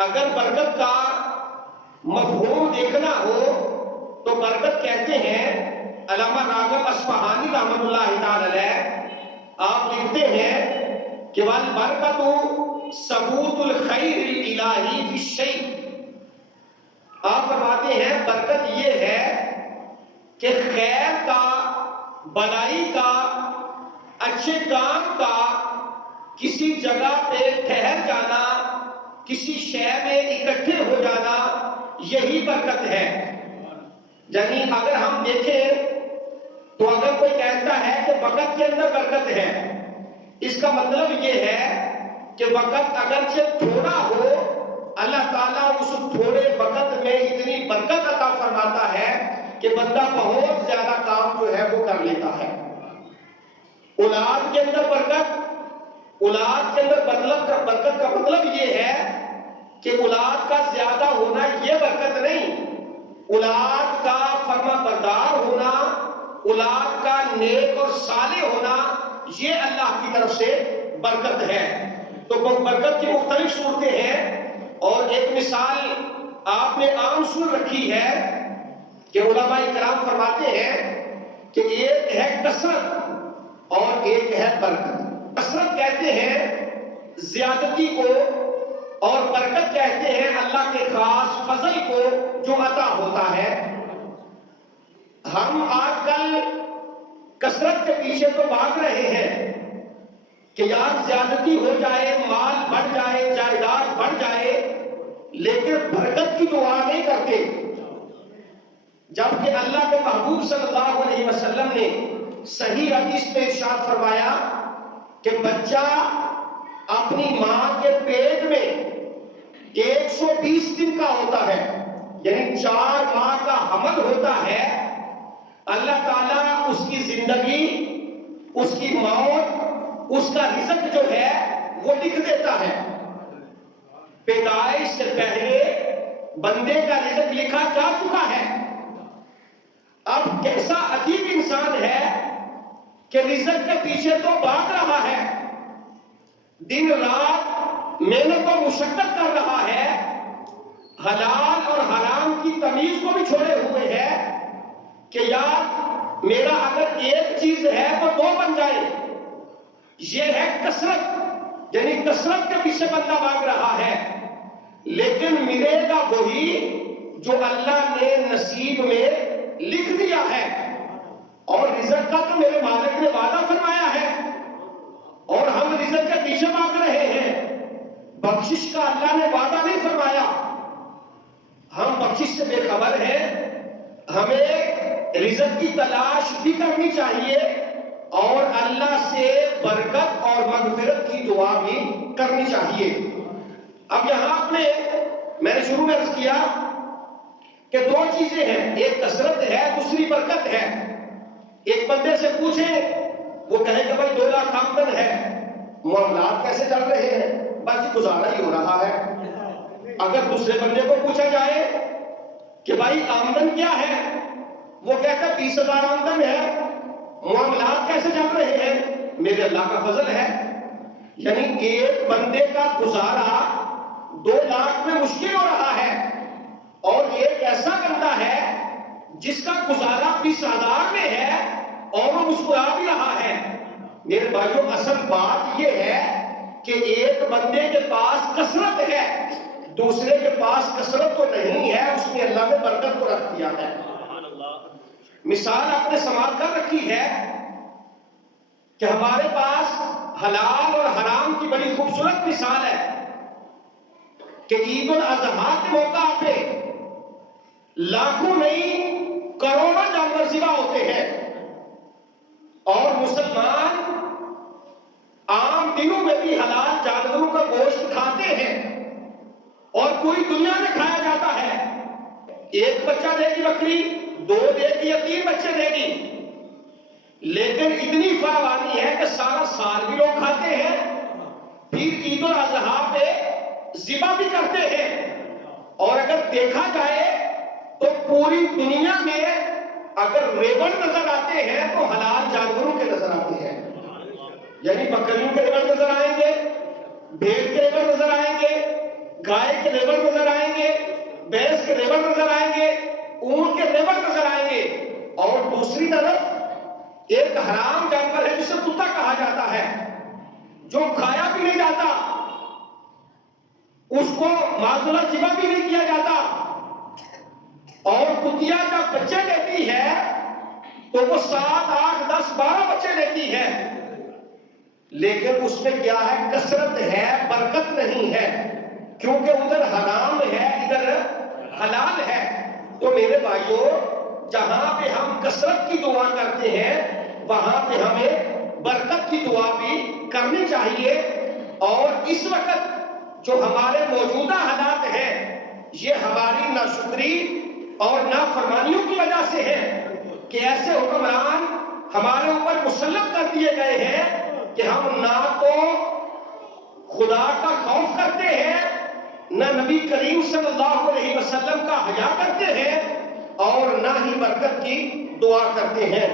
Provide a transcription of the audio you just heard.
اگر برکت کا مفہوم دیکھنا ہو تو برکت کہتے ہیں، علامہ راغب اصفہانی رحمۃ اللہ تعالی علیہ آپ لکھتے ہیں کہ والبرکۃ ثبوت الخیر الالہی فی الشیء، آپ فرماتے ہیں برکت یہ ہے کہ خیر کا، بھلائی کا، اچھے کام کا کسی جگہ پہ ٹھہر جانا، کسی شے میں اکٹھے ہو جانا، یہی برکت ہے۔ یعنی اگر ہم دیکھیں تو اگر کوئی کہتا ہے کہ وقت کے اندر برکت ہے، اس کا مطلب یہ ہے کہ وقت اگرچہ تھوڑا ہو، اللہ تعالیٰ اس تھوڑے وقت میں اتنی برکت عطا فرماتا ہے کہ بندہ بہت زیادہ کام جو ہے وہ کر لیتا ہے۔ اولاد کے اندر برکت، اولاد کے اندر برکت کا مطلب یہ ہے کہ اولاد کا زیادہ ہونا یہ برکت نہیں، اولاد کا فرما بردار ہونا، اولاد کا نیک اور صالح ہونا، یہ اللہ کی طرف سے برکت ہے۔ تو برکت کی مختلف صورتیں ہیں، اور ایک مثال آپ نے عام سن رکھی ہے کہ علماء کرام فرماتے ہیں کہ ایک ہے کثرت اور ایک ہے برکت۔ کثرت کہتے ہیں زیادتی کو، اور برکت کہتے ہیں اللہ کے خاص فضل کو جو عطا ہوتا ہے۔ ہم آج کل کثرت کے پیچھے تو بھاگ رہے ہیں کہ یار زیادتی ہو جائے، مال بڑھ جائے، جائیداد بڑھ جائے، لیکن برکت کی دعا نہیں کرتے۔ جبکہ اللہ کے محبوب صلی اللہ علیہ وسلم نے صحیح حدیث میں ارشاد فرمایا کہ بچہ اپنی ماں کے پیٹ میں 120 دن کا ہوتا ہے، یعنی 4 ماہ کا حمل ہوتا ہے، اللہ تعالیٰ اس کی زندگی، اس کی موت، اس کا رزق جو ہے وہ لکھ دیتا ہے۔ پیدائش سے پہلے بندے کا رزق لکھا جا چکا ہے۔ اب کیسا عجیب انسان ہے کہ رزق کے پیچھے تو بھاگ رہا ہے، دن رات محنت و مشقت کر رہا ہے، حلال اور حرام کی تمیز کو بھی چھوڑے ہوئے ہے کہ یار میرا اگر ایک چیز ہے تو 2 بن جائے۔ یہ ہے کثرت، یعنی کثرت کے پیچھے بندہ بھاگ رہا ہے، لیکن ملے گا وہی جو اللہ نے نصیب میں لکھ دیا ہے۔ اور رزق کا تو میرے مالک نے وعدہ فرمایا ہے، اور ہم رزق کے پیچھے بھاگ رہے ہیں۔ بخشش کا اللہ نے وعدہ نہیں فرمایا، ہم بخشش سے بے خبر ہیں۔ ہمیں رزق کی تلاش بھی کرنی چاہیے، اور اللہ سے برکت اور مغفرت کی دعا بھی کرنی چاہیے۔ اب یہاں میں نے شروع میں عرض کیا کہ 2 چیزیں ہیں، ایک کثرت ہے، دوسری برکت ہے۔ ایک بندے سے پوچھیں، وہ کہے کہ بھائی 2 لاکھ آمدن ہے، معاملات کیسے چل رہے ہیں؟ بس یہ گزارا ہی ہو رہا ہے۔ اگر دوسرے بندے کو پوچھا جائے کہ بھائی آمدن کیا ہے، وہ کہتا ہے 20,000 آمدن ہے، معاملات کیسے چل رہے ہیں؟ میرے اللہ کا فضل ہے۔ یعنی ایک بندے کا گزارا 2 لاکھ میں مشکل ہو رہا ہے، اور ایک ایسا بندہ ہے جس کا گزارا 20,000 میں ہے اور وہ مسکرا بھی رہا ہے۔ میرے بھائیوں، اصل بات یہ ہے کہ ایک بندے کے پاس کثرت ہے، دوسرے کے پاس کثرت تو نہیں ہے، اس میں اللہ نے برکت کو رکھ دیا ہے۔ مثال آپ نے سماعت کر رکھی ہے کہ ہمارے پاس حلال اور حرام کی بڑی خوبصورت مثال ہے کہ عید الاضحیٰ کے موقع پہ لاکھوں نہیں کروڑوں جانور ذبح ہوتے ہیں، اور مسلمان عام دنوں میں بھی حلال جانوروں کا گوشت کھاتے ہیں، اور پوری دنیا میں کھایا جاتا ہے۔ 1 بچہ دے گی بکری، 2 دے گی یا 3 بچے دے گی، لیکن اتنی فراوانی ہے کہ سارا سال بھی لوگ کھاتے ہیں، پھر عید الاضحیٰ پہ ذبح بھی کرتے ہیں۔ اور اگر دیکھا جائے تو پوری دنیا میں اگر ریوڑ نظر آتے ہیں تو حلال جانوروں کے نظر آتے ہیں، یعنی بکریوں کے ریوڑ نظر آئیں گے، بھیڑ کے ریوڑ نظر آئیں گے، گائے کے لیبل نظر آئیں گے، بھینس کے لیبل نظر آئیں گے، اونٹ کے لیبل نظر آئیں گے، اور دوسری طرف ایک حرام جانور ہے جسے کتا کہا جاتا ہے، جو کھایا بھی نہیں جاتا، اس کو معذورہ ذبح بھی نہیں کیا جاتا، اور کتیا جب بچے دیتی ہے تو وہ 7، 8، 10، 12 بچے دیتی ہے، لیکن اس میں کیا ہے؟ کثرت ہے، برکت نہیں ہے، کیونکہ ادھر حرام ہے، ادھر حلال ہے۔ تو میرے بھائیوں، جہاں پہ ہم کثرت کی دعا کرتے ہیں وہاں پہ ہمیں برکت کی دعا بھی کرنی چاہیے۔ اور اس وقت جو ہمارے موجودہ حالات ہیں یہ ہماری ناشکری اور نافرمانیوں کی وجہ سے ہے کہ ایسے حکمران ہمارے اوپر مسلط کر دیے گئے ہیں کہ ہم نہ تو خدا کا خوف کرتے ہیں، نہ نبی کریم صلی اللہ علیہ وسلم کا حیا کرتے ہیں، اور نہ ہی برکت کی دعا کرتے ہیں۔